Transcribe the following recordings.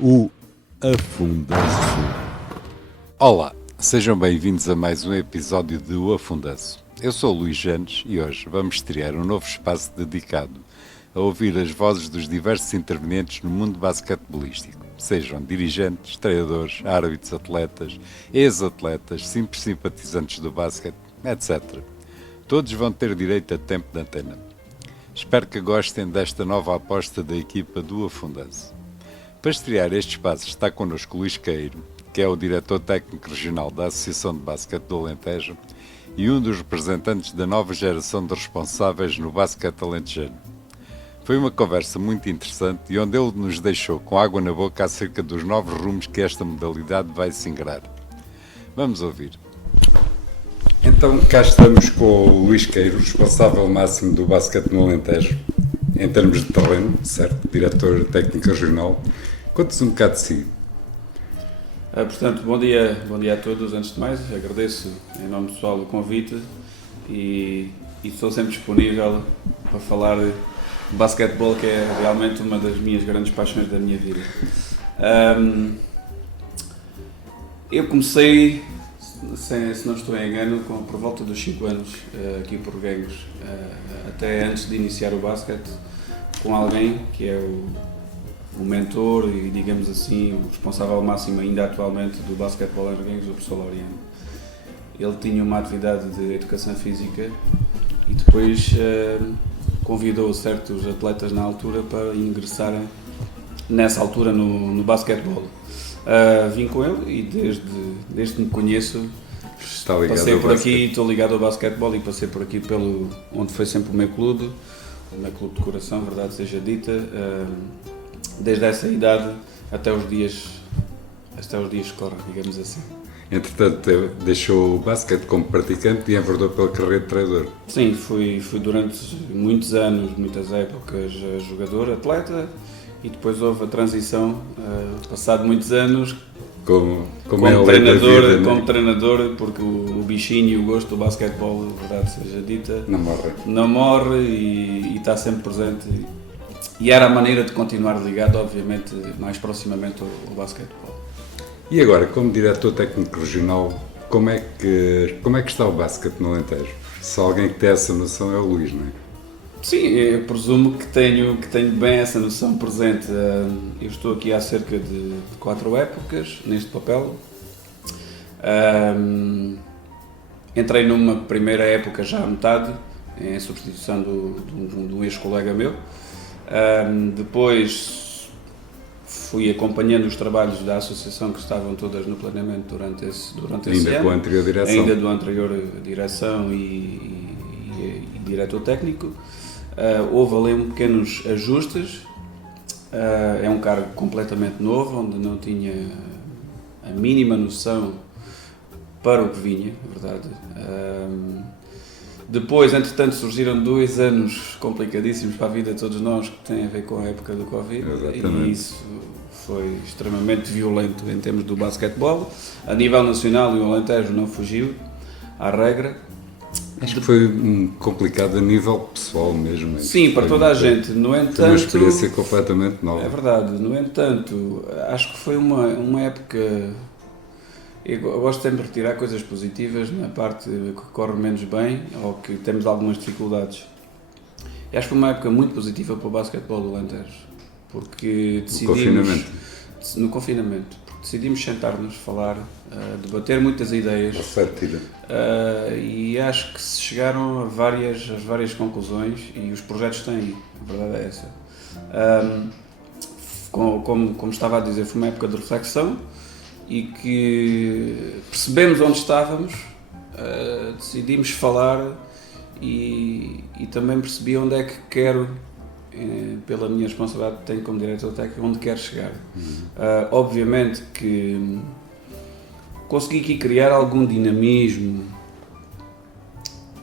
O Afundaço. Olá, sejam bem-vindos a mais um episódio de O Afundaço. Eu sou o Luís Janes e hoje vamos estrear um novo espaço dedicado a ouvir as vozes dos diversos intervenientes no mundo basquetebolístico, sejam dirigentes, treinadores, árbitros, atletas, ex-atletas, simples simpatizantes do basquete, etc. Todos vão ter direito a tempo de antena. Espero que gostem desta nova aposta da equipa do Afundaço. Para estrear este espaço está connosco Luís Queiro, que é o diretor técnico regional da Associação de Basquete do Alentejo e um dos representantes da nova geração de responsáveis no basquete alentejano. Foi uma conversa muito interessante e onde ele nos deixou com água na boca acerca dos novos rumos que esta modalidade vai se ingrar. Vamos ouvir. Então, cá estamos com o Luís Queiro, responsável máximo do basquete no Alentejo, em termos de terreno, certo? Diretor técnico regional. Conte-nos um bocado de si. Portanto, bom dia a todos. Antes de mais, agradeço em nome pessoal o convite e estou sempre disponível para falar de basquetebol, que é realmente uma das minhas grandes paixões da minha vida. Eu comecei, se não estou em engano, por volta dos 5 anos aqui por Reguengos, até antes de iniciar o basquete, com alguém que é o mentor e, digamos assim, o responsável máximo ainda atualmente do basquetebol em Reguengos, o professor Laureano. Ele tinha uma atividade de educação física e depois convidou certos atletas na altura para ingressarem nessa altura no basquetebol. Vim com ele e desde que me conheço passei por aqui, estou ligado ao basquetebol e passei por aqui onde foi sempre o meu clube de coração, verdade seja dita, desde essa idade até os dias que correm, digamos assim. Entretanto, deixou o basquete como praticante e enverdou pela carreira de treinador. Sim, fui durante muitos anos, muitas épocas, jogador, atleta, e depois houve a transição, passado muitos anos, como treinador, vida, como treinador, porque o bichinho e o gosto do basquetebol, verdade seja dita, não morre e está sempre presente. E era a maneira de continuar ligado, obviamente, mais proximamente ao basquetebol. E agora, como diretor técnico regional, como é que está o basquete no Alentejo? Se alguém que tem essa noção é o Luís, não é? Sim, eu presumo que tenho bem essa noção presente. Eu estou aqui há cerca de 4 épocas neste papel. Entrei numa primeira época já à metade, em substituição de um ex-colega meu. Depois fui acompanhando os trabalhos da associação que estavam todas no planeamento durante esse ainda ano. Com a anterior direção. Ainda do anterior direção e diretor técnico. Houve ali pequenos ajustes. É um cargo completamente novo, onde não tinha a mínima noção para o que vinha, verdade. Depois, entretanto, surgiram 2 anos complicadíssimos para a vida de todos nós, que têm a ver com a época do Covid. Exatamente. E isso foi extremamente violento em termos do basquetebol. A nível nacional, o Alentejo não fugiu à regra. Acho que foi complicado a nível pessoal mesmo. Sim, para toda a gente. No entanto, foi uma experiência completamente nova. É verdade. No entanto, acho que foi uma época... Eu gosto sempre de retirar coisas positivas na parte que corre menos bem ou que temos algumas dificuldades. E acho que foi uma época muito positiva para o basquetebol do Alentejo, porque decidimos... No confinamento. Porque decidimos sentar-nos, falar, debater muitas ideias. Refletir. E acho que se chegaram a várias conclusões e os projetos estão aí, a verdade é essa. Como estava a dizer, foi uma época de reflexão e que percebemos onde estávamos, decidimos falar e também percebi onde é que quero, pela minha responsabilidade que tenho como diretor técnico, onde quero chegar. Obviamente que consegui aqui criar algum dinamismo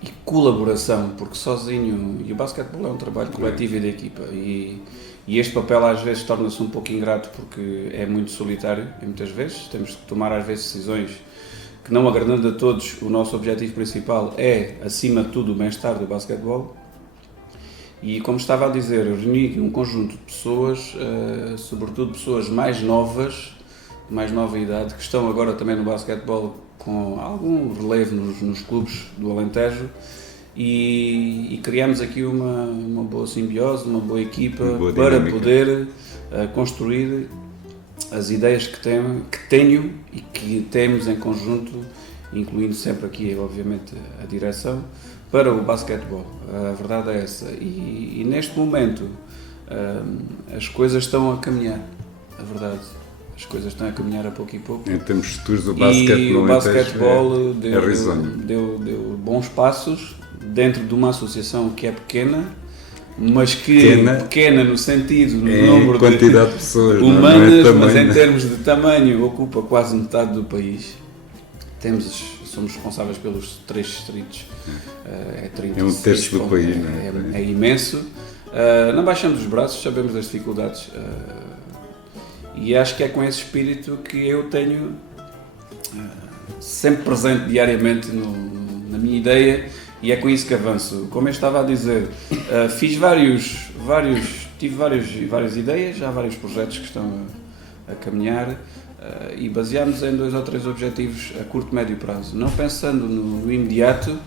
e colaboração, porque sozinho, e o basquetebol é um trabalho coletivo e de equipa, e este papel às vezes torna-se um pouco ingrato porque é muito solitário, e muitas vezes temos que tomar às vezes decisões que, não agradando a todos, o nosso objetivo principal é, acima de tudo, o bem-estar do basquetebol. E como estava a dizer, eu reuni aqui um conjunto de pessoas, sobretudo pessoas mais novas, de mais nova idade, que estão agora também no basquetebol com algum relevo nos clubes do Alentejo, e criamos aqui uma boa simbiose, uma boa equipa para poder construir as ideias que tenho e que temos em conjunto, incluindo sempre aqui, obviamente, a direção, para o basquetebol. A verdade é essa. E neste momento as coisas estão a caminhar, a verdade. As coisas estão a caminhar a pouco e pouco. Em termos futuros, o basquetebol deu bons passos dentro de uma associação que é pequena, mas que pequena no sentido, no número de quantidade de pessoas, humanas, mas em termos de tamanho ocupa quase metade do país. Somos responsáveis pelos 3 distritos. É um terço do país, não é? É imenso. Não baixamos os braços, sabemos das dificuldades. E acho que é com esse espírito que eu tenho sempre presente diariamente na minha ideia, e é com isso que avanço. Como eu estava a dizer, tive várias ideias, há vários projetos que estão a caminhar, e baseámos em 2 ou 3 objetivos a curto, médio prazo. Não pensando no imediato,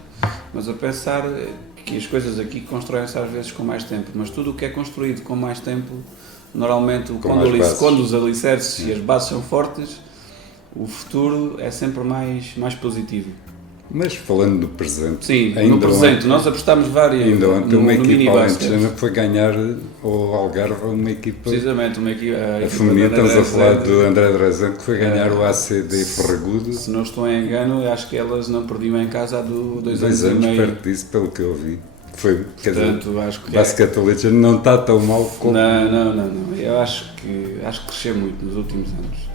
mas a pensar que as coisas aqui constroem-se às vezes com mais tempo, mas tudo o que é construído com mais tempo, normalmente, quando os alicerces e as bases são fortes, o futuro é sempre mais positivo. Mas falando do presente... Sim, no presente, nós apostámos várias... Ainda ontem uma equipa alentejana foi ganhar ao Algarve uma equipa... Precisamente, uma equipa... A feminina, estamos a falar do André Drazan, que foi ganhar o ACD Ferragudo. Se não estou em engano, acho que elas não perdiam em casa há 2 anos e meio. Perto disso, pelo que eu vi. Portanto, acho que o basquete alentejano não está tão mal como... Não. Eu acho que cresceu muito nos últimos anos.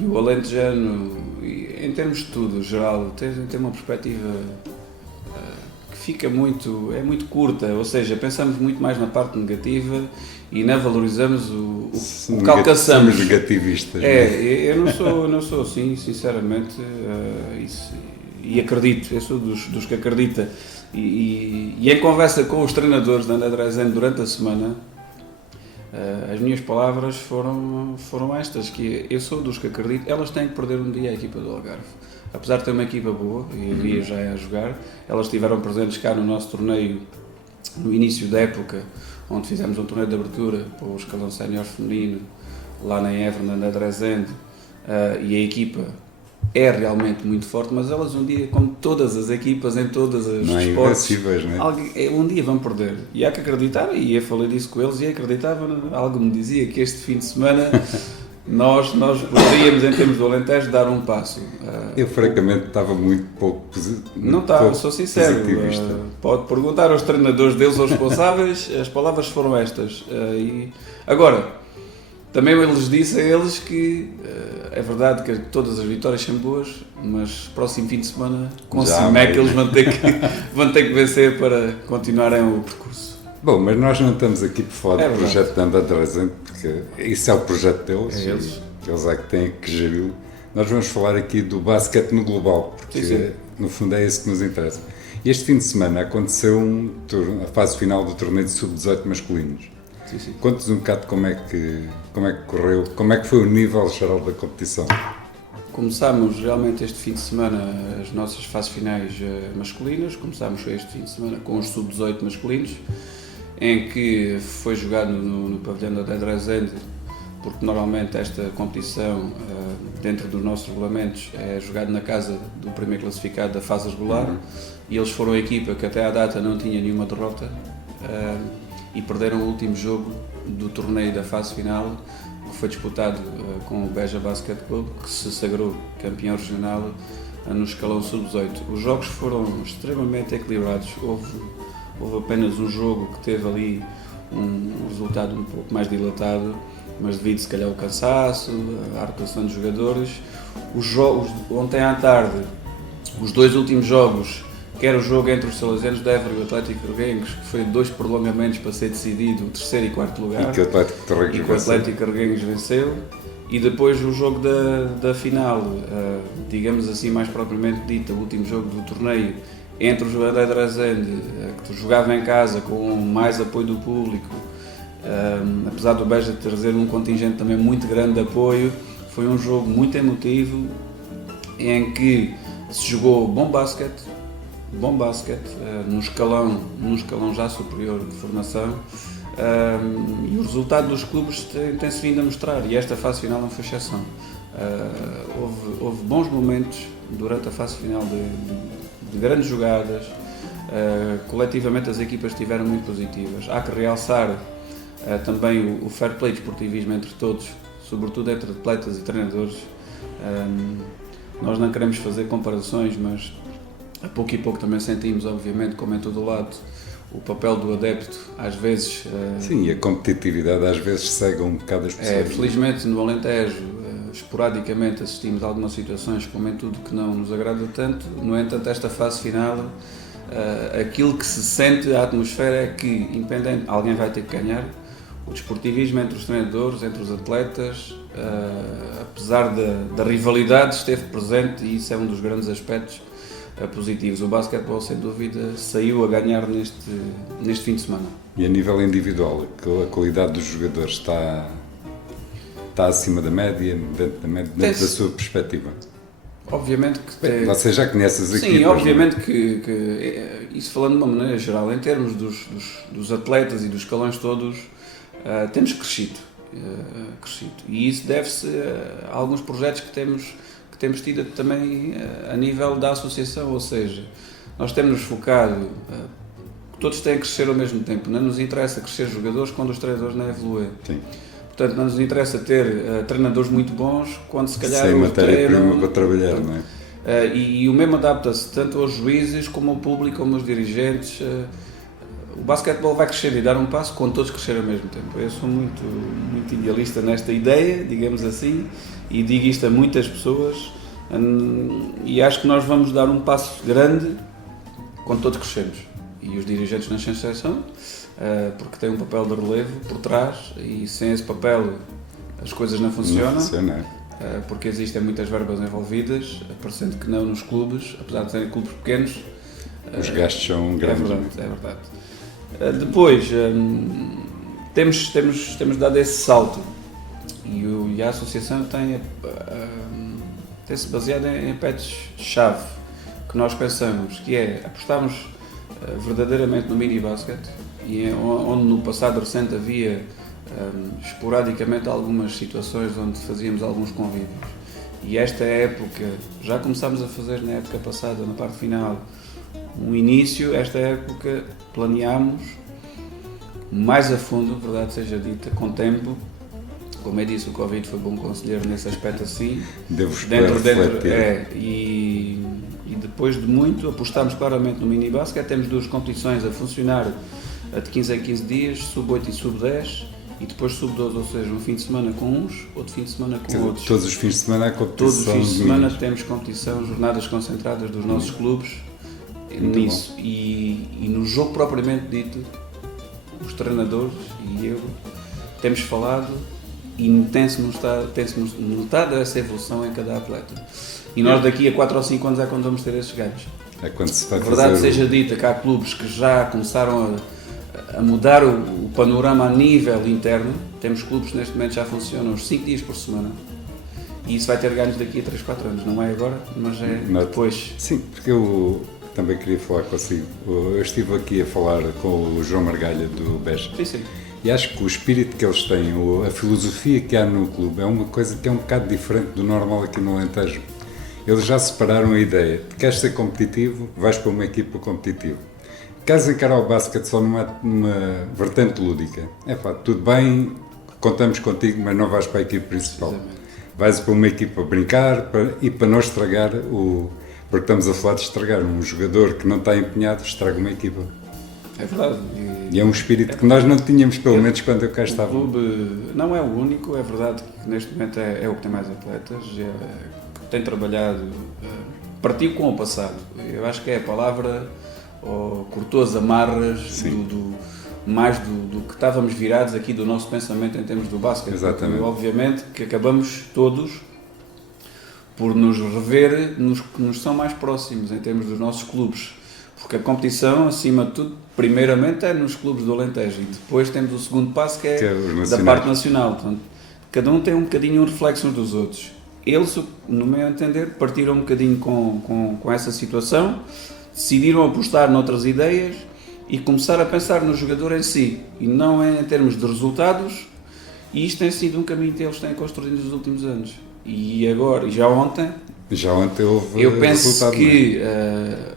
E o alentejano, em termos de tudo, geral, tem uma perspectiva que fica muito curta, ou seja, pensamos muito mais na parte negativa e não valorizamos o que alcançamos. Somos negativistas. Eu não sou assim, sinceramente, e acredito, eu sou dos que acredita. E em conversa com os treinadores da André Drazan durante a semana, as minhas palavras foram estas, que eu sou dos que acredito, elas têm que perder um dia a equipa do Algarve. Apesar de ter uma equipa boa, e havia já a jogar, elas estiveram presentes cá no nosso torneio no início da época, onde fizemos um torneio de abertura para o escalão sénior feminino, lá na Évora, na André Drazan, e a equipa é realmente muito forte, mas elas um dia, como todas as equipas em todos os esportes, um dia vão perder. E há que acreditar, e eu falei disso com eles e acreditava, algo me dizia que este fim de semana nós poderíamos, em termos do Alentejo, dar um passo. Eu francamente estava muito pouco Não estava, sou sincero. Pode perguntar aos treinadores deles, aos responsáveis, as palavras foram estas. Agora, também eu lhes disse a eles que é verdade que todas as vitórias são boas, mas próximo fim de semana com que eles vão ter que vencer para continuarem o percurso. Bom, mas nós não estamos aqui por falar do projeto da André Drazan, porque isso é o projeto deles, eles é que têm que gerir. Nós vamos falar aqui do basquete no global, porque no fundo é isso que nos interessa. Este fim de semana aconteceu a fase final do torneio de sub-18 masculinos. Conta-nos um bocado como é que correu, como é que foi o nível geral da competição. Começámos realmente este fim de semana as nossas fases finais masculinas, começámos este fim de semana com os sub-18 masculinos, em que foi jogado no pavilhão da André Drazan, porque normalmente esta competição, dentro dos nossos regulamentos, é jogada na casa do primeiro classificado da fase regular, e eles foram a equipa que até à data não tinha nenhuma derrota, e perderam o último jogo do torneio da fase final, que foi disputado com o Beja Basket Club, que se sagrou campeão regional no escalão sub-18. Os jogos foram extremamente equilibrados, houve apenas um jogo que teve ali um resultado um pouco mais dilatado, mas devido se calhar ao cansaço, à rotação dos jogadores. Os jogos, ontem à tarde, os 2 últimos jogos, que era o jogo entre os Salesianos de Évora e o Atlético de Reguengos, que foi 2 prolongamentos para ser decidido o 3º e 4º lugar, e que o Atlético de Reguengos venceu, e depois o jogo da final, digamos assim mais propriamente dita, o último jogo do torneio, entre os André Rezende, que jogava em casa com mais apoio do público, apesar do Beja trazer um contingente também muito grande de apoio, foi um jogo muito emotivo, em que se jogou bom basquete, num escalão já superior de formação, e o resultado dos clubes tem-se vindo a mostrar, e esta fase final não foi exceção. Houve bons momentos durante a fase final de grandes jogadas, coletivamente as equipas estiveram muito positivas. Há que realçar também o fair play desportivismo entre todos, sobretudo entre atletas e treinadores. Nós não queremos fazer comparações, mas a pouco e pouco também sentimos, obviamente, como em todo o lado, o papel do adepto, às vezes... Sim, e a competitividade às vezes cega um bocado as pessoas. Felizmente, no Alentejo, esporadicamente assistimos a algumas situações, como em tudo, que não nos agrada tanto. No entanto, esta fase final, aquilo que se sente, a atmosfera é que, independente, alguém vai ter que ganhar. O desportivismo entre os treinadores, entre os atletas, apesar da rivalidade, esteve presente, e isso é um dos grandes aspectos positivos. O basquetebol, sem dúvida, saiu a ganhar neste fim de semana. E a nível individual, a qualidade dos jogadores está acima da média, dentro da sua perspectiva? Obviamente que tem... Você já conhece as equipas? Sim, obviamente que isso falando de uma maneira geral, em termos dos atletas e dos escalões todos, temos crescido. E isso deve-se a alguns projetos que temos tido também a nível da associação, ou seja, nós temos-nos focado, todos têm que crescer ao mesmo tempo, não nos interessa crescer jogadores quando os treinadores não evoluem. Sim. Portanto, não nos interessa ter treinadores muito bons quando se calhar... Sem matéria-prima para trabalhar, não é? E o mesmo adapta-se tanto aos juízes, como ao público, como aos dirigentes. O basquetebol vai crescer e dar um passo quando todos crescerem ao mesmo tempo. Eu sou muito idealista nesta ideia, digamos assim, e digo isto a muitas pessoas, e acho que nós vamos dar um passo grande quando todos crescermos. E os dirigentes não são exceção, porque têm um papel de relevo por trás, e sem esse papel as coisas não funcionam. Não funciona. Porque existem muitas verbas envolvidas, parecendo que não nos clubes, apesar de serem clubes pequenos. Os gastos são grandes. É verdade. Depois, temos dado esse salto, e a associação tem-se baseado em aspectos-chave que nós pensamos, que é apostarmos verdadeiramente no mini-basket, e onde no passado recente havia esporadicamente algumas situações onde fazíamos alguns convívios. E esta época, já começámos a fazer na época passada, na parte final, um início. Esta época planeámos mais a fundo, verdade seja dita, com tempo. Como eu disse, o Covid foi bom conselheiro nesse aspecto assim. E depois de muito, apostámos claramente no mini-basket. Temos 2 competições a funcionar de 15 em 15 dias, sub-8 e sub-10, e depois sub-12, ou seja, um fim de semana com uns, outro fim de semana com outros. Todos os fins de semana há competição? Todos os fins de semana temos competição, jornadas concentradas dos nossos clubes nisso. E no jogo propriamente dito, os treinadores e eu temos falado, e tem-se notado essa evolução em cada atleta. E nós daqui a 4 ou 5 anos é quando vamos ter esses ganhos. É quando se vai fazer. Verdade seja dita que há clubes que já começaram a mudar o panorama a nível interno. Temos clubes que neste momento já funcionam os 5 dias por semana. E isso vai ter ganhos daqui a 3, 4 anos. Não é agora, mas é depois. Sim, porque eu também queria falar consigo. Eu estive aqui a falar com o João Margalha do Beja. Sim. E acho que o espírito que eles têm, a filosofia que há no clube, é uma coisa que é um bocado diferente do normal aqui no Alentejo. Eles já separaram a ideia. Queres ser competitivo, vais para uma equipa competitiva. Queres encarar o basquete só numa vertente lúdica. Tudo bem, contamos contigo, mas não vais para a equipa principal. Vais para uma equipa brincar e para não estragar porque estamos a falar de estragar. Um jogador que não está empenhado estraga uma equipa. É verdade. E é um espírito que nós não tínhamos, pelo menos quando eu cá estava. O clube não é o único, é verdade que neste momento é o que tem mais atletas, tem trabalhado, partiu com o passado. Eu acho que é a palavra, cortou as amarras mais do que estávamos virados aqui do nosso pensamento em termos do basquete. Exatamente. Obviamente que acabamos todos por nos rever nos que nos são mais próximos em termos dos nossos clubes. Porque a competição, acima de tudo, primeiramente é nos clubes do Alentejo e depois temos o segundo passo que é da parte nacional. Portanto, cada um tem um bocadinho um reflexo uns dos outros. Eles, no meu entender, partiram um bocadinho com essa situação, decidiram apostar noutras ideias e começar a pensar no jogador em si e não em termos de resultados, e isto tem sido um caminho que eles têm construído nos últimos anos. E agora, e já ontem houve eu penso resultado, que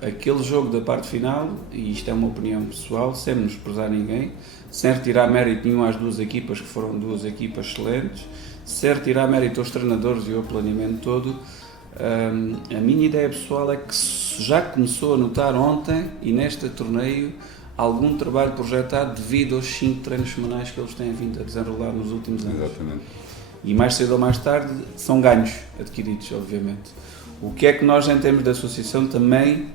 aquele jogo da parte final, e isto é uma opinião pessoal, sem menosprezar ninguém, sem retirar mérito nenhum às duas equipas, que foram duas equipas excelentes, sem retirar mérito aos treinadores e ao planeamento todo, a minha ideia pessoal é que já começou a notar ontem e neste torneio algum trabalho projetado devido aos 5 treinos semanais que eles têm vindo a desenrolar nos últimos anos. Exatamente. E mais cedo ou mais tarde são ganhos adquiridos, obviamente. O que é que nós, em termos de associação, também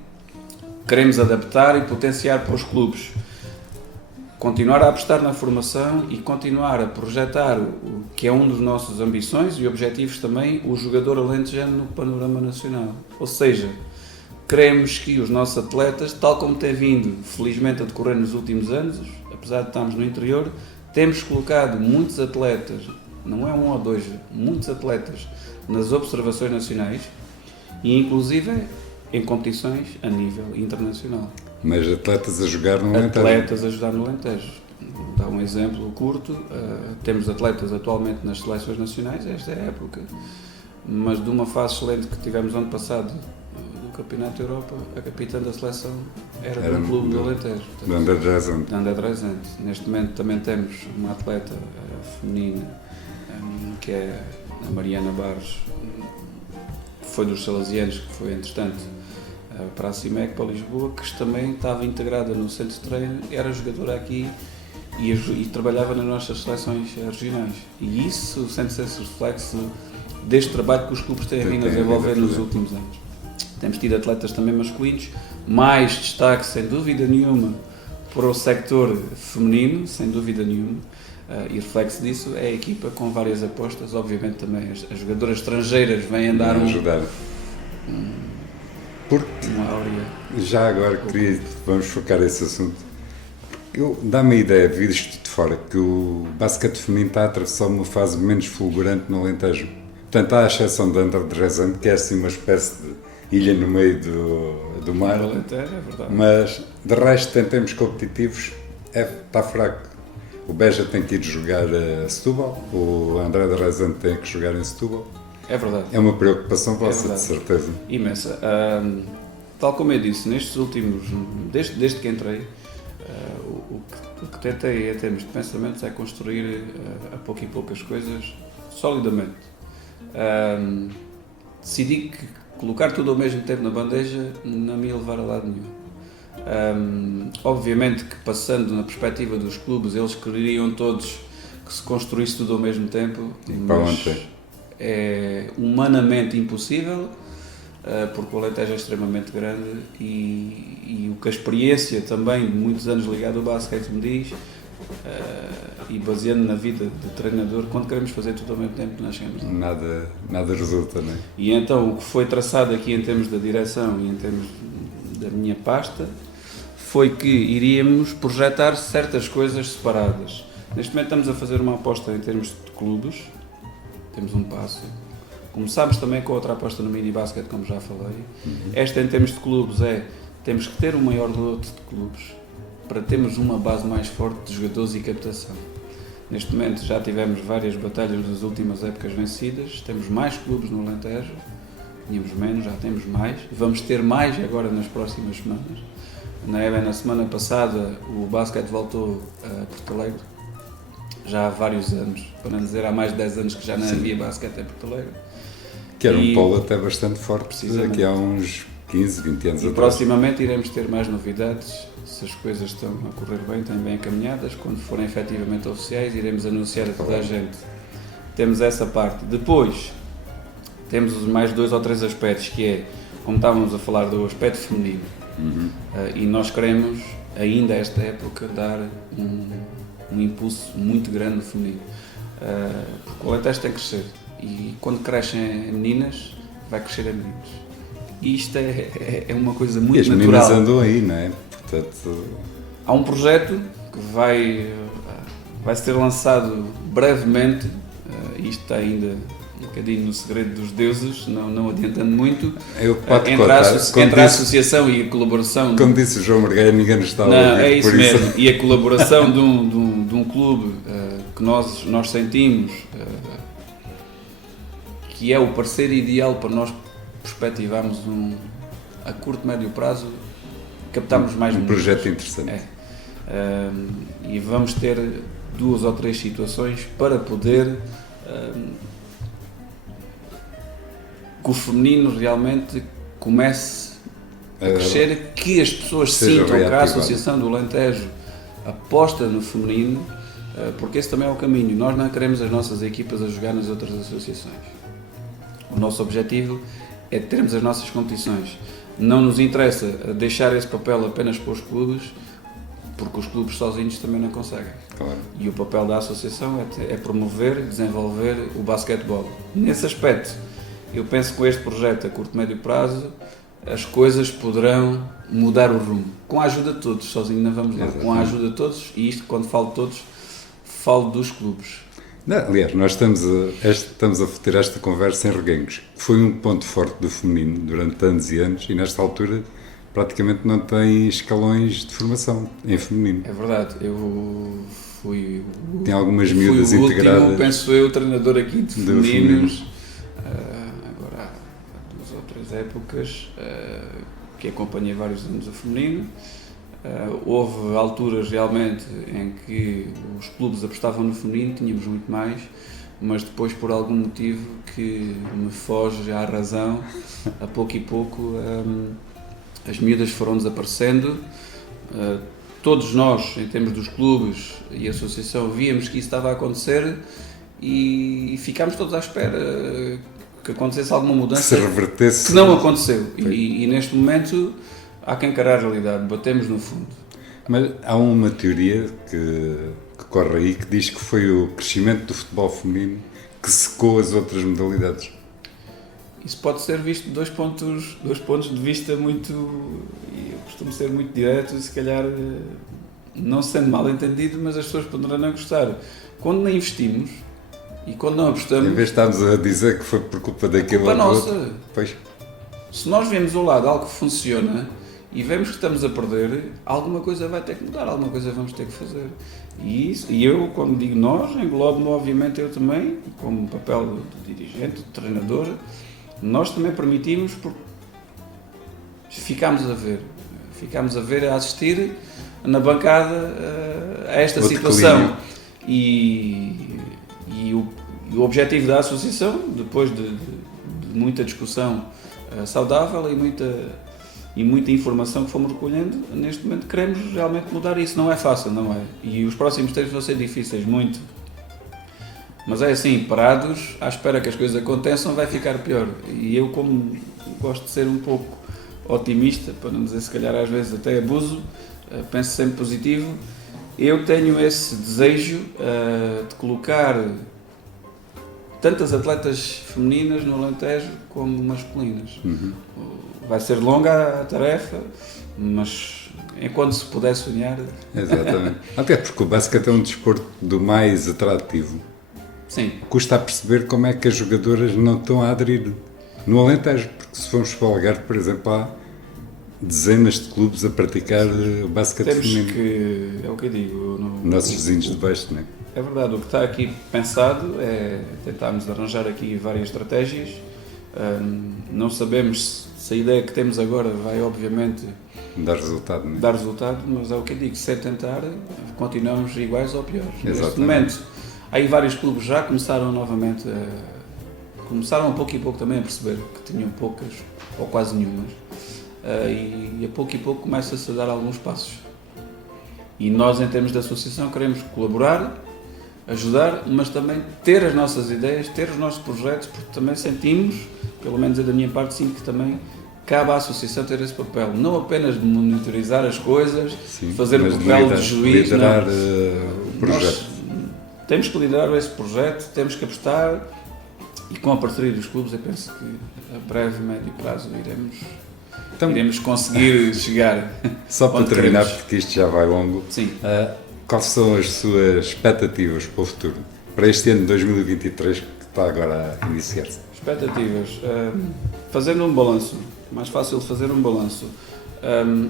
queremos adaptar e potenciar para os clubes? Continuar a apostar na formação e continuar a projetar o que é um dos nossos ambições e objetivos também, o jogador alentejano no panorama nacional. Ou seja, queremos que os nossos atletas, tal como tem vindo felizmente a decorrer nos últimos anos, apesar de estarmos no interior, temos colocado muitos atletas, não é um ou dois, muitos atletas nas observações nacionais e inclusive em competições a nível internacional. Mas atletas a jogar no Alentejo. Atletas a jogar no Alentejo. Dá um exemplo curto, temos atletas atualmente nas seleções nacionais, esta é a época, mas de uma fase excelente que tivemos ano passado do Campeonato da Europa, a capitã da seleção era do clube do Alentejo. De André Dresante. De André Dresante. Neste momento também temos uma atleta feminina, que é a Mariana Barros, que foi dos Salesianos, que foi entretanto para a CIMEC, para Lisboa, que também estava integrada no centro de treino, era jogadora aqui e trabalhava nas nossas seleções regionais. E isso sente-se esse reflexo deste trabalho que os clubes têm vindo a desenvolver nos últimos anos. Temos tido atletas também masculinos, mais destaque, sem dúvida nenhuma, para o sector feminino, sem dúvida nenhuma, e reflexo disso é a equipa com várias apostas. Obviamente também as jogadoras estrangeiras vêm dar ajudar. Porque uma áurea. Já agora vamos focar esse assunto. Dá-me a ideia, visto de fora, que o basquete feminino está a atravessar uma fase menos fulgurante no Alentejo. Portanto, há a exceção de André Dresante, que é assim uma espécie de ilha no meio do mar. Alentejo, é verdade. Mas, de resto, em termos competitivos, está fraco. O Beja tem que ir jogar a Setúbal, o André Dresante tem que jogar em Setúbal. É verdade. É uma preocupação vossa, de certeza. Imensa. Tal como eu disse, nestes últimos, desde que entrei, o que tentei em termos de pensamentos é construir a pouco e pouco as coisas solidamente. Decidi que colocar tudo ao mesmo tempo na bandeja não me ia levar a lado nenhum. Obviamente que passando na perspectiva dos clubes, eles queriam todos que se construísse tudo ao mesmo tempo, mas é humanamente impossível, porque o Alentejo é extremamente grande e o que a experiência também de muitos anos ligado ao basquete me diz, e baseando na vida de treinador, quando queremos fazer tudo ao mesmo tempo nós chegamos lá. Nada resulta, não é? E então o que foi traçado aqui em termos da direção e em termos da minha pasta foi que iríamos projetar certas coisas separadas. Neste momento estamos a fazer uma aposta em termos de clubes, temos um passo. Começámos também com outra aposta no mini-basket, como já falei. Esta, em termos de clubes, temos que ter um maior lote de clubes para termos uma base mais forte de jogadores e captação. Neste momento já tivemos várias batalhas nas últimas épocas vencidas, temos mais clubes no Alentejo, tínhamos menos, já temos mais, vamos ter mais agora nas próximas semanas. Na semana passada o basquete voltou a Porto Alegre, já há vários anos, para não dizer há mais de 10 anos que já não havia basquete em Porto Alegre. Que era um polo até bastante forte, aqui há uns 15, 20 anos atrás. Proximamente iremos ter mais novidades, se as coisas estão a correr bem, estão bem encaminhadas, quando forem efetivamente oficiais iremos anunciar a toda a gente. Temos essa parte. Depois, temos mais 2 ou 3 aspectos, que é, como estávamos a falar do aspecto feminino, e nós queremos, ainda esta época, dar um impulso muito grande no feminino, porque o Alentejo tem que crescer, e quando crescem meninas, vai crescer em meninos. e isto é uma coisa E muito as meninas natural. andam aí, não é? Portanto, Há um projeto que vai ser lançado brevemente, isto está ainda um bocadinho no segredo dos deuses, não adiantando muito, eu pode entre contar. a associação e a colaboração. Como disse o João Margueira, ninguém nos está a Não, ouvir, é isso por mesmo. E a colaboração de um clube que nós sentimos que é o parceiro ideal para nós perspectivarmos a curto, médio prazo, captarmos mais um números. projeto interessante. E vamos ter 2 ou 3 situações para poder que o feminino realmente comece a crescer, que as pessoas seja sintam que a reativado. Associação do Alentejo aposta no feminino, porque esse também é o caminho. Nós não queremos as nossas equipas a jogar nas outras associações. O nosso objetivo é termos as nossas competições. Não nos interessa deixar esse papel apenas para os clubes, porque os clubes sozinhos também não conseguem. Claro. E o papel da associação é promover, desenvolver o basquetebol. Nesse aspecto, eu penso que com este projeto a curto e médio prazo as coisas poderão mudar o rumo. Com a ajuda de todos, sozinho não vamos lá. Exatamente. Com a ajuda de todos, e isto quando falo de todos, falo dos clubes. Não, aliás, nós estamos a ter esta conversa em Reguengos, que foi um ponto forte do feminino durante anos e anos, e nesta altura praticamente não tem escalões de formação em feminino. É verdade, eu fui Tem algumas miúdas fui o integradas. último, penso eu, treinador aqui de Do femininos, agora há 2 ou 3 épocas, que acompanhei vários anos o feminino. Houve alturas realmente em que os clubes apostavam no feminino, tínhamos muito mais, mas depois por algum motivo que me foge à razão, a pouco e pouco as miúdas foram desaparecendo. Todos nós, em termos dos clubes e a associação, víamos que isso estava a acontecer e ficámos todos à espera que acontecesse alguma Que mudança, se revertesse. que não aconteceu. E neste momento há que encarar a realidade, batemos no fundo. Mas há uma teoria que corre aí que diz que foi o crescimento do futebol feminino que secou as outras modalidades. Isso pode ser visto de dois pontos de vista muito, e eu costumo ser muito direto e se calhar não sendo mal entendido, mas as pessoas poderão não gostar. Quando não investimos e quando não apostamos, Em vez de estarmos a dizer que foi por culpa daquilo culpa ou do outro, nossa. pois, Se nós vemos ao lado algo que funciona e vemos que estamos a perder, alguma coisa vai ter que mudar, alguma coisa vamos ter que fazer. E eu, quando digo nós, englobo-me obviamente eu também, como papel de dirigente, de treinador, nós também permitimos, porque ficámos a ver, a assistir na bancada a esta Outro situação. E o objetivo da associação, depois de muita discussão saudável e muita informação que fomos recolhendo, neste momento queremos realmente mudar isso. Não é fácil, não é? E os próximos tempos vão ser difíceis, muito. Mas é assim, parados, à espera que as coisas aconteçam, vai ficar pior. E eu, como gosto de ser um pouco otimista, para não dizer se calhar às vezes até abuso, penso sempre positivo, eu tenho esse desejo de colocar tantas atletas femininas no Alentejo como masculinas. Uhum. Vai ser longa a tarefa, mas enquanto se puder sonhar... Exatamente. Até porque o basquete é um desporto do mais atrativo. Sim. Custa a perceber como é que as jogadoras não estão a aderir no Alentejo, porque se formos para o Algarve, por exemplo, há dezenas de clubes a praticar basquete Temos feminino. que, é o que eu digo... Nossos vizinhos de baixo, não é? É verdade, o que está aqui pensado é tentarmos arranjar aqui várias estratégias. Não sabemos se a ideia que temos agora vai obviamente Dá resultado, não é? dar resultado, mas é o que eu digo, se tentar, continuamos iguais ou piores. Neste Exatamente. momento, aí vários clubes já começaram novamente começaram a pouco e pouco também a perceber que tinham poucas ou quase nenhumas, e a pouco começa-se a dar alguns passos. E nós, em termos de associação, queremos colaborar, ajudar, mas também ter as nossas ideias, ter os nossos projetos, porque também sentimos, pelo menos eu da minha parte, sinto que também cabe à associação ter esse papel, não apenas de monitorizar as coisas, Sim, fazer o mas papel de juiz, liderar não. o projeto. Nós temos que liderar esse projeto, temos que apostar, E com a parceria dos clubes, eu penso que a breve, médio prazo Então, iremos conseguir chegar. só para onde terminar, queremos. porque isto já vai longo, Sim. quais são as suas expectativas para o futuro? Para este ano de 2023 que está agora a iniciar-se? Expectativas. Fazendo um balanço, mais fácil de fazer um balanço.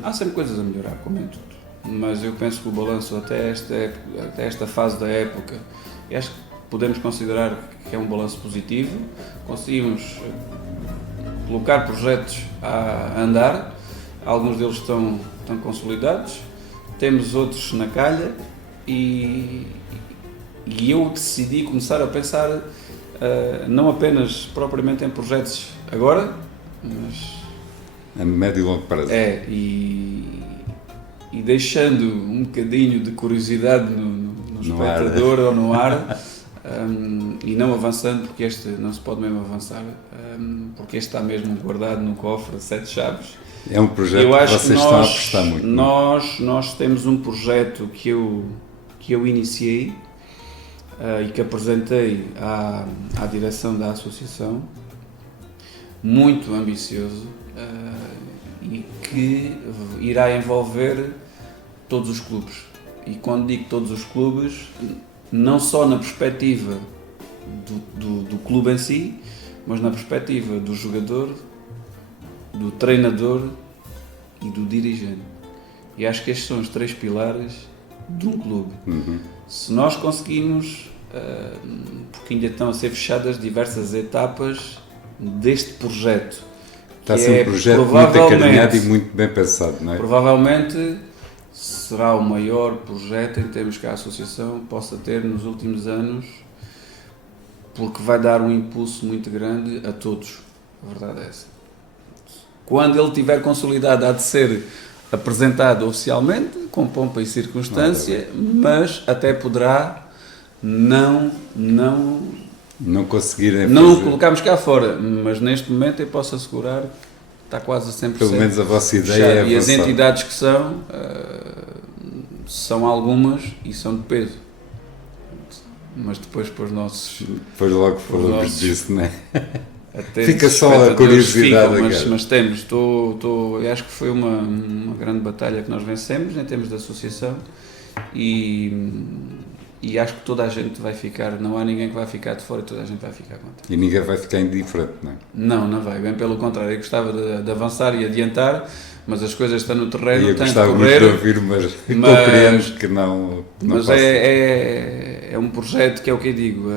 Há sempre coisas a melhorar, como em tudo. Mas eu penso que o balanço até esta fase da época, e acho que podemos considerar que é um balanço positivo. Conseguimos colocar projetos a andar, alguns deles estão consolidados, temos outros na calha e eu decidi começar a pensar não apenas propriamente em projetos agora, mas A médio e longo prazo. e deixando um bocadinho de curiosidade no espectador ou no ar, e não avançando, porque este não se pode mesmo avançar, porque este está mesmo guardado no cofre, 7 chaves. É um projeto Eu que acho vocês que estão a apostar muito. nós temos um projeto que eu iniciei e que apresentei à direção da associação, muito ambicioso, e que irá envolver todos os clubes. E quando digo todos os clubes, não só na perspectiva do clube em si, mas na perspectiva do jogador, do treinador e do dirigente. E acho que estes são os 3 pilares de um clube. Se nós conseguimos, porque ainda estão a ser fechadas diversas etapas deste projeto, Está a ser um projeto muito acarinhado e muito bem pensado, não é? Provavelmente será o maior projeto em termos que a associação possa ter nos últimos anos, porque vai dar um impulso muito grande a todos. A verdade é essa. Quando ele estiver consolidado, há de ser apresentado oficialmente, com pompa e circunstância, mas até poderá não conseguirem o fazer. colocarmos cá fora, mas neste momento eu posso assegurar que está quase a 100%. Pelo menos a vossa ideia é E as avançar. entidades que são algumas e são de peso. Mas depois para os nossos... Depois logo falamos disso, não é? Até Fica só a curiosidade. Mas temos, eu acho que foi uma grande batalha que nós vencemos em termos de associação e acho que toda a gente vai ficar, não há ninguém que vai ficar de fora, toda a gente vai ficar contente. E ninguém vai ficar indiferente, não é? Não vai, bem pelo contrário, eu gostava de avançar e adiantar, mas as coisas estão no terreno, eu têm de gostava muito correr. de ouvir, mas compreendo que não Mas posso. é um projeto que é o que eu digo,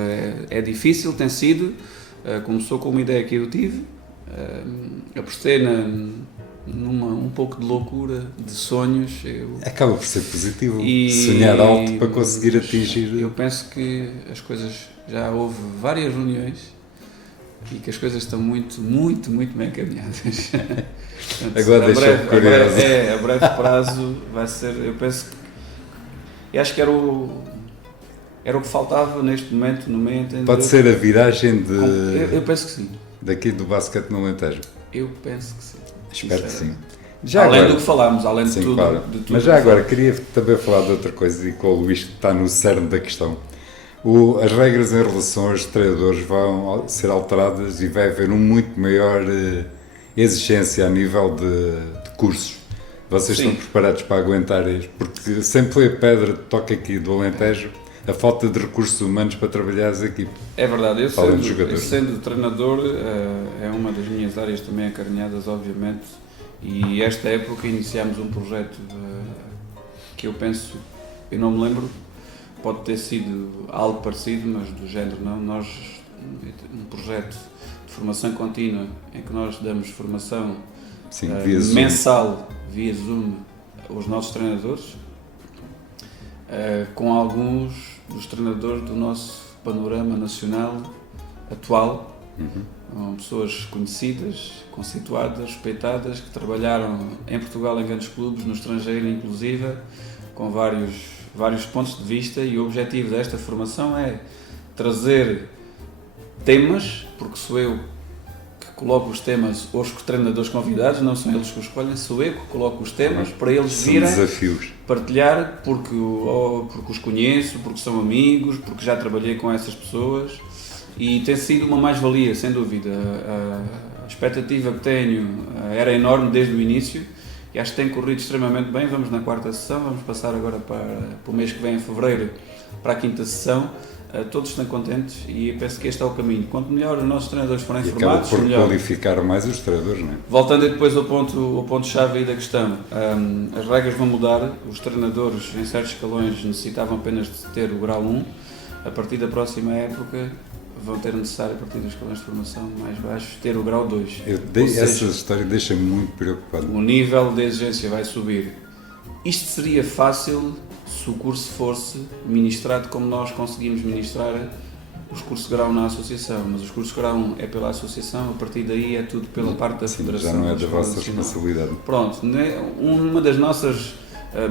é difícil, tem sido, começou com uma ideia que eu tive, apostei numa um pouco de loucura, de sonhos. Acaba por ser positivo, sonhar alto para conseguir atingir. Eu penso que as coisas, já houve várias reuniões e que as coisas estão muito bem encaminhadas. Portanto, Agora deixa-me curioso. A breve prazo vai ser, eu penso que, eu acho que era o que faltava neste momento no meio entender. Pode ser a viragem Eu penso que sim. daqui do basquete no Alentejo. Eu penso que sim. Espero que sim. Além do que falámos, além de sim, tudo. claro. De tudo mas já agora queria também falar de outra coisa e com o Luís que está no cerne da questão. As regras em relação aos treinadores vão ser alteradas e vai haver muito maior exigência a nível de cursos. Vocês Sim. estão preparados para aguentar isto? Porque sempre foi a pedra de toque aqui do Alentejo a falta de recursos humanos para trabalhar as equipes. É verdade, Além dos eu jogadores. sendo treinador, é uma das minhas áreas também acarinhadas, obviamente, e esta época iniciámos um projeto que eu penso, eu não me lembro, pode ter sido algo parecido, mas do género não, um projeto de formação contínua, em que nós damos formação Sim, via Zoom. mensal, via Zoom, aos nossos treinadores, com alguns dos treinadores do nosso panorama nacional atual, com pessoas conhecidas, conceituadas, respeitadas, que trabalharam em Portugal em grandes clubes, no estrangeiro inclusive, com vários pontos de vista, e o objetivo desta formação é trazer temas, porque sou eu que coloco os temas aos treinadores convidados, não são eles que os escolhem, sou eu que coloco os temas para eles São virem desafios. partilhar, porque os conheço, porque são amigos, porque já trabalhei com essas pessoas, e tem sido uma mais-valia, sem dúvida. A expectativa que tenho era enorme desde o início e acho que tem corrido extremamente bem. Vamos na 4ª sessão, vamos passar agora para o mês que vem, em fevereiro, para a 5ª sessão. Todos estão contentes e penso que este é o caminho. Quanto melhor os nossos treinadores forem formados, por melhor. qualificar mais os treinadores, não é? Voltando depois ao ponto-chave aí da questão, as regras vão mudar, os treinadores em certos escalões necessitavam apenas de ter o grau 1, a partir da próxima época vão ter necessário, a partir dos escalões de formação mais baixos, ter o grau 2. Essa história deixa-me muito preocupado. O nível de exigência vai subir. Isto seria fácil se o curso fosse ministrado como nós conseguimos ministrar os cursos de grau na associação, mas os cursos de grau 1 é pela associação, a partir daí é tudo pela parte da federação. Já não é da vossa responsabilidade. Pronto, uma das nossas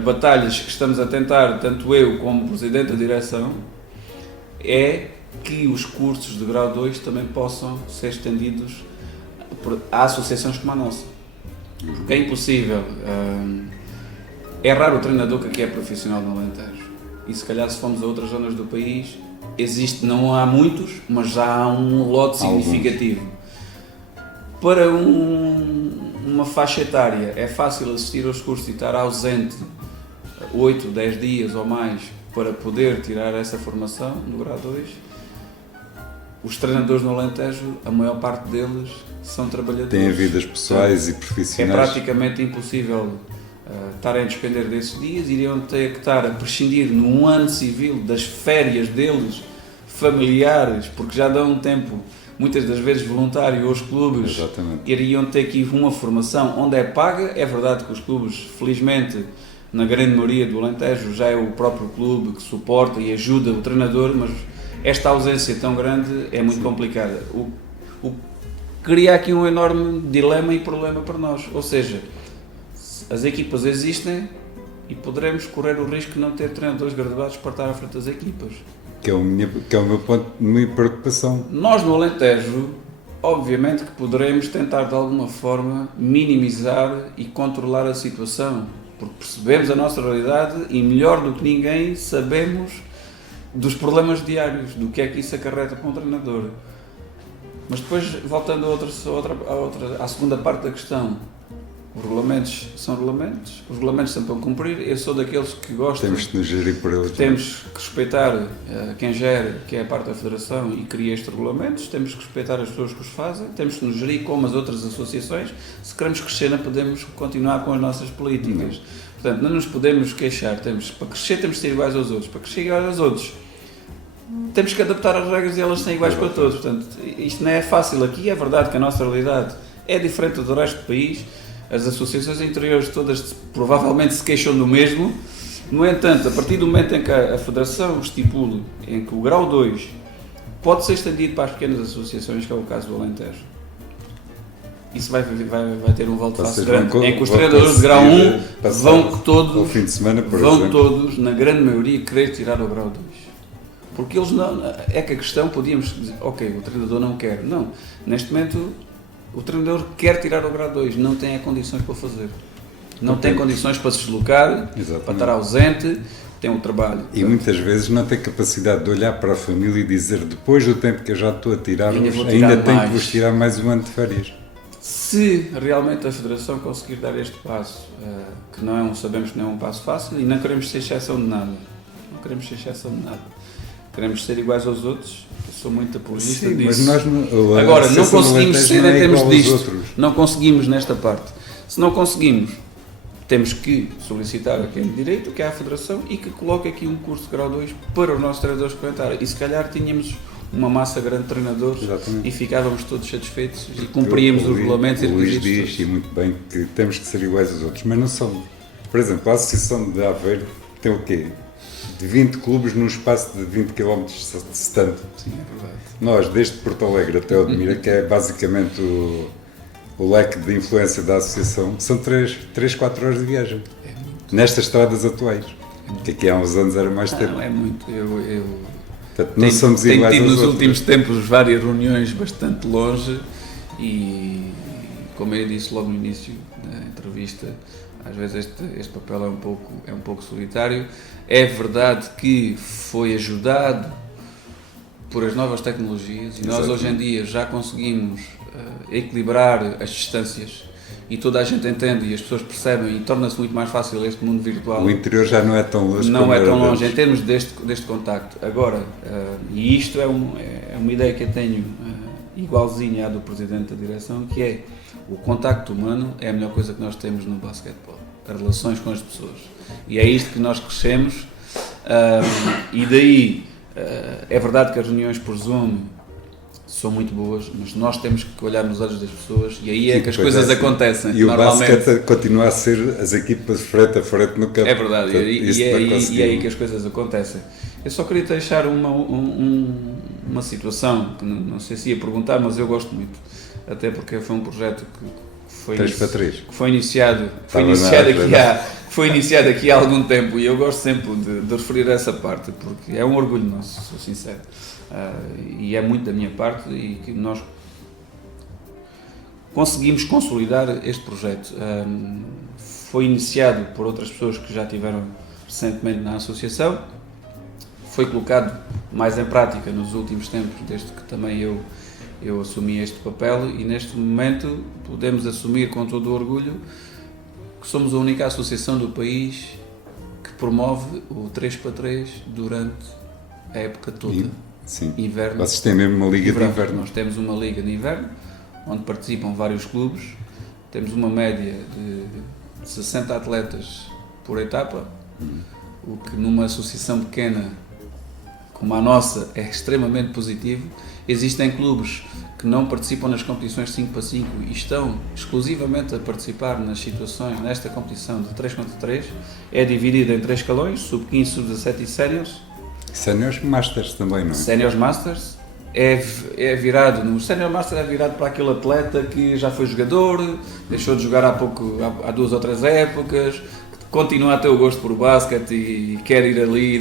batalhas que estamos a tentar, tanto eu como o presidente da direção, é que os cursos de grau 2 também possam ser estendidos a associações como a nossa. Porque é impossível. É raro o treinador que aqui é profissional no Alentejo. E se calhar se formos a outras zonas do país, não há muitos, mas já há um lote significativo. Para uma faixa etária é fácil assistir aos cursos e estar ausente 8, 10 dias ou mais para poder tirar essa formação no grau 2. Os treinadores no Alentejo, a maior parte deles são trabalhadores. Têm vidas pessoais e profissionais. É praticamente impossível estarem a despender desses dias, iriam ter que estar a prescindir num ano civil das férias deles, familiares, porque já dão um tempo, muitas das vezes voluntário aos clubes. Exatamente. Iriam ter que ir uma formação onde é paga. É verdade que os clubes, felizmente, na grande maioria do Alentejo, já é o próprio clube que suporta e ajuda o treinador, mas esta ausência tão grande é muito complicada. Cria aqui um enorme dilema e problema para nós, ou seja, as equipas existem e poderemos correr o risco de não ter treinadores graduados para estar à frente das equipas. Que é o meu ponto de minha preocupação. Nós no Alentejo, obviamente que poderemos tentar de alguma forma minimizar e controlar a situação, porque percebemos a nossa realidade e melhor do que ninguém sabemos dos problemas diários, do que é que isso acarreta para um treinador. Mas depois, voltando à segunda parte da questão, os regulamentos são regulamentos, os regulamentos são para cumprir. Eu sou daqueles que gostam. Temos que nos gerir por eles. Temos que respeitar quem gera, que é a parte da federação e cria estes regulamentos. Temos que respeitar as pessoas que os fazem. Temos que nos gerir como as outras associações. Se queremos crescer, não podemos continuar com as nossas políticas. Portanto, não nos podemos queixar. Para crescer, temos de ser iguais aos outros. Para crescer iguais aos outros, temos que adaptar as regras e elas são iguais para todos. Portanto, isto não é fácil aqui. É verdade que a nossa realidade é diferente do resto do país. As associações interiores todas provavelmente se queixam do mesmo. No entanto, a partir do momento em que a Federação estipula em que o grau 2 pode ser estendido para as pequenas associações, que é o caso do Alentejo, isso vai ter um voto face grande, em que os treinadores de grau 1 vão todos, fim de semana, todos, na grande maioria, querer tirar o grau 2. Porque eles não... É que a questão, podíamos dizer, ok, o treinador não quer. Não, neste momento... O treinador quer tirar o grau 2, não tem condições para fazer. Não tem condições para se deslocar, para estar ausente, tem um trabalho. E muitas vezes não tem capacidade de olhar para a família e dizer, depois do tempo que eu já estou a tirar-vos, ainda tenho que vos tirar mais um ano de férias. Se realmente a Federação conseguir dar este passo, que sabemos que não é um passo fácil, e não queremos ser exceção de nada. Não queremos ser exceção de nada. Queremos ser iguais aos outros. Eu sou muito apologista disso. Mas nós agora, não conseguimos ser em termos disto. Não conseguimos nesta parte. Se não conseguimos, temos que solicitar a quem de direito, que é a Federação, e que coloque aqui um curso de grau 2 para os nossos treinadores comentarem. E se calhar tínhamos uma massa grande de treinadores. Exatamente. E ficávamos todos satisfeitos e cumpríamos os regulamentos e os requisitos. O Luís diz, e muito bem, que temos que ser iguais aos outros, mas não somos. Por exemplo, a Associação de Aveiro tem o quê? De 20 clubes num espaço de 20 km de distante. Sim, é verdade. Nós, desde Porto Alegre até Odmira, que é basicamente o leque de influência da associação, são 3-4 horas de viagem. Nestas estradas atuais. Que aqui há uns anos era mais tempo. Não, é muito. Portanto, não somos iguais tenho tido nos outros. últimos tempos várias reuniões bastante longe e, como eu disse logo no início da entrevista, às vezes este papel é um pouco solitário. É verdade que foi ajudado por as novas tecnologias e nós Exatamente. hoje em dia já conseguimos equilibrar as distâncias e toda a gente entende e as pessoas percebem e torna-se muito mais fácil este mundo virtual. O interior já não é tão longe Não como é era tão longe em antes. termos deste contacto. Agora, e isto é uma ideia que eu tenho igualzinha à do Presidente da Direção, que é o contacto humano é a melhor coisa que nós temos no basquetebol. As relações com as pessoas. E é isto que nós crescemos. E daí, é verdade que as reuniões por Zoom são muito boas, mas nós temos que olhar nos olhos das pessoas e aí é que as coisas acontecem. E o normalmente. basquete continua a ser as equipas frente a frente no campo. É verdade, Portanto, e é aí que as coisas acontecem. Eu só queria deixar uma situação que não sei se ia perguntar, mas eu gosto muito, até porque foi um projeto que foi, 3 para 3. que foi iniciado, Estava foi iniciado aqui há algum tempo e eu gosto sempre de referir a essa parte, porque é um orgulho nosso, sou sincero. E é muito da minha parte e que nós conseguimos consolidar este projeto. Foi iniciado por outras pessoas que já tiveram recentemente na associação, foi colocado mais em prática nos últimos tempos, desde que também eu assumi este papel e neste momento podemos assumir com todo o orgulho que somos a única associação do país que promove o 3x3 durante a época toda. Sim. Inverno. Vocês têm mesmo uma liga de inverno. Nós temos uma liga de inverno, onde participam vários clubes, temos uma média de 60 atletas por etapa, o que numa associação pequena como a nossa é extremamente positivo. Existem clubes que não participam nas competições 5x5 e estão exclusivamente a participar nas situações, nesta competição de 3x3, é dividida em 3 escalões, sub-15, sub-17 e séniores. Séniores Masters também, não é? Séniores Masters é virado, no Sénior Master é virado para aquele atleta que já foi jogador, deixou de jogar há 2 ou 3 épocas, que continua a ter o gosto por basquete e quer ir ali e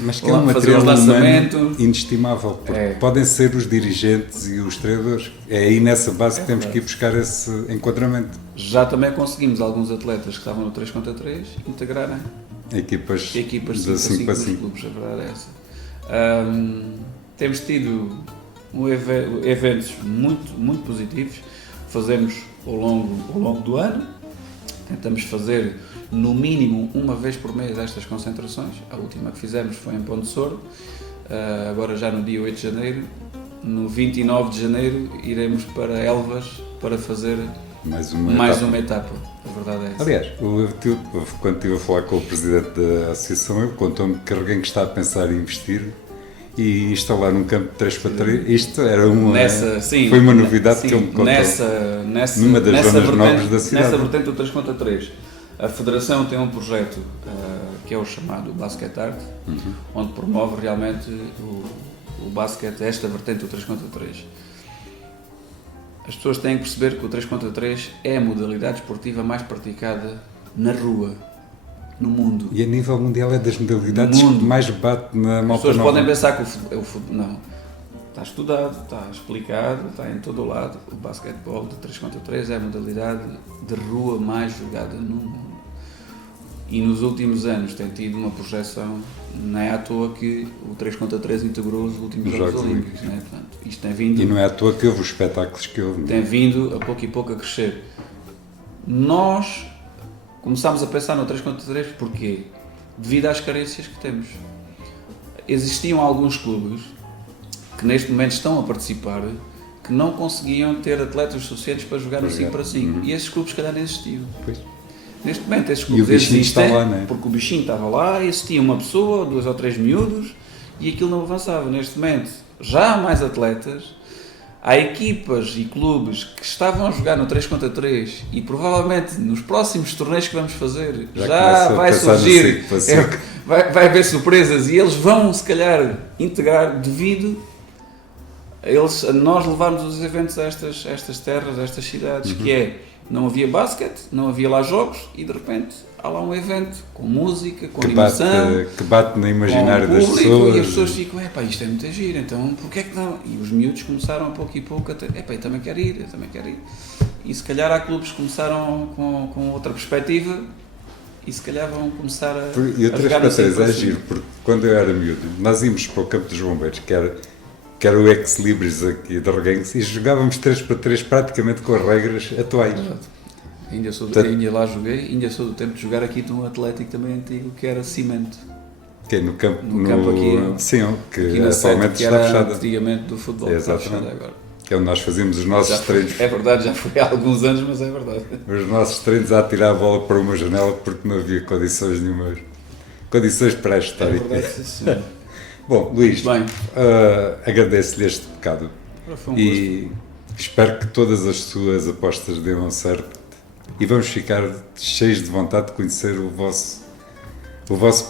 mas que é um fazer material os lançamentos. humano inestimável, porque podem ser os dirigentes e os treinadores. É aí nessa base que temos que ir buscar esse enquadramento. Já também conseguimos alguns atletas que estavam no 3x3 integrarem Equipas de 5x5 nos clubes, a verdade é essa. Temos tido eventos muito positivos, fazemos ao longo do ano, tentamos fazer no mínimo uma vez por mês estas concentrações. A última que fizemos foi em Pão de Soro, agora já no dia 8 de janeiro. No 29 de janeiro iremos para Elvas para fazer mais uma etapa. A verdade é essa. Aliás, quando estive a falar com o presidente da associação, ele contou-me que alguém que está a pensar em investir e instalar um campo de 3x3, isto era foi uma novidade que ele me contou. Numa das zonas nobres da cidade. Nessa vertente do 3x3, a Federação tem um projeto que é o chamado Basket Art, onde promove realmente o basquete, esta vertente do 3x3. As pessoas têm que perceber que o 3x3 é a modalidade esportiva mais praticada na rua, no mundo. E a nível mundial é das modalidades que mais bate na malta nova. As pessoas podem pensar que o futebol... Não. Está estudado, está explicado, está em todo o lado. O basquetebol de 3x3 é a modalidade de rua mais jogada no mundo. E nos últimos anos tem tido uma projeção, não é à toa que o 3x3 integrou os últimos Jogos Olímpicos. Né? Portanto, isto tem vindo, e não é à toa que houve os espetáculos que houve. Tem vindo a pouco e pouco a crescer. Nós começámos a pensar no 3x3 porquê? Devido às carências que temos. Existiam alguns clubes que neste momento estão a participar que não conseguiam ter atletas suficientes para jogar no 5x5 e esses clubes se calhar não existiam. Pois. Neste momento esses clubes existem porque o bichinho estava lá, existia uma pessoa, 2 ou 3 miúdos e aquilo não avançava. Neste momento já há mais atletas, há equipas e clubes que estavam a jogar no 3x3 e provavelmente nos próximos torneios que vamos fazer já vai surgir, vai haver surpresas e eles vão se calhar integrar devido a nós levarmos os eventos a estas terras, a estas cidades, que é, não havia basquete, não havia lá jogos e de repente há lá um evento com música, com animação, que bate no imaginário das pessoas. E as pessoas ficam, isto é muito giro, então porquê é que não? E os miúdos começaram a pouco e pouco a ter, eu também quero ir. E se calhar há clubes que começaram com outra perspectiva e se calhar vão começar a jogar no 3x3 é giro, porque quando eu era miúdo, nós íamos para o campo dos bombeiros, que era que era o ex-libris aqui de Reguengos, e jogávamos 3-3 praticamente com as regras atuais. Ainda lá joguei, ainda sou do tempo de jogar aqui num Atlético também antigo, que era cimento. Que é no campo, campo aqui, sim, que aqui atualmente que está era fechado. antigamente do futebol, está fechado agora. Que é onde nós fazíamos os nossos treinos. É verdade, já foi há alguns anos, mas é verdade. Os nossos treinos a atirar a bola para uma janela porque não havia condições nenhumas. Condições pré-históricas. É verdade, sim. Bom, Luís, Bem, agradeço-lhe este bocado foi um e espero que todas as suas apostas deem certo e vamos ficar cheios de vontade de conhecer o vosso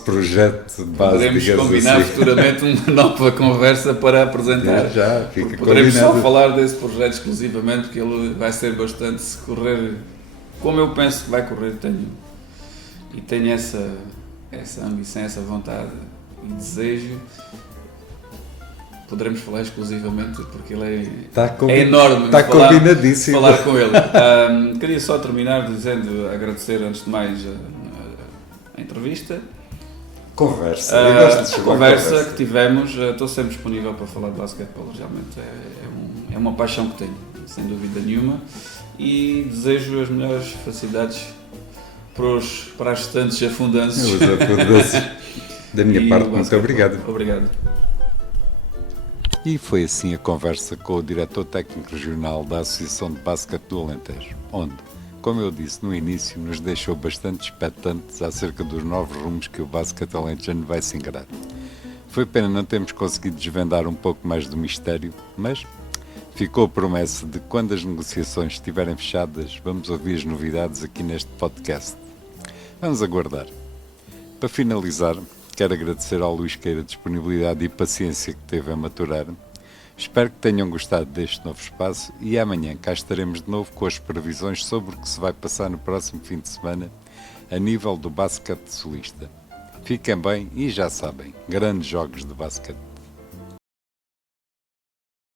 projeto de base. Poderemos combinar assim. futuramente uma nova conversa para apresentar. Já fica Poderemos combinado. só falar desse projeto exclusivamente, porque ele vai ser bastante, se correr como eu penso que vai correr, tenho essa ambição, essa vontade e desejo. Poderemos falar exclusivamente porque ele é enorme. Está combinadíssimo. Falar com ele. Queria só terminar dizendo, agradecer antes de mais a entrevista. Conversa. Eu gosto de chamar conversa que tivemos. Estou sempre disponível para falar de basquetebol. Realmente é uma paixão que tenho, sem dúvida nenhuma. E desejo as melhores felicidades para as restantes afundanças. Da minha parte, muito obrigado. Obrigado. E foi assim a conversa com o diretor técnico regional da Associação de Basquete do Alentejo, onde, como eu disse no início, nos deixou bastante expectantes acerca dos novos rumos que o basquete alentejano vai se encarar. Foi pena não termos conseguido desvendar um pouco mais do mistério, mas ficou a promessa de que quando as negociações estiverem fechadas, vamos ouvir as novidades aqui neste podcast. Vamos aguardar. Para finalizar, quero agradecer ao Luís Queira a disponibilidade e paciência que teve a maturar. Espero que tenham gostado deste novo espaço e amanhã cá estaremos de novo com as previsões sobre o que se vai passar no próximo fim de semana a nível do basquete solista. Fiquem bem e já sabem, grandes jogos de basquete.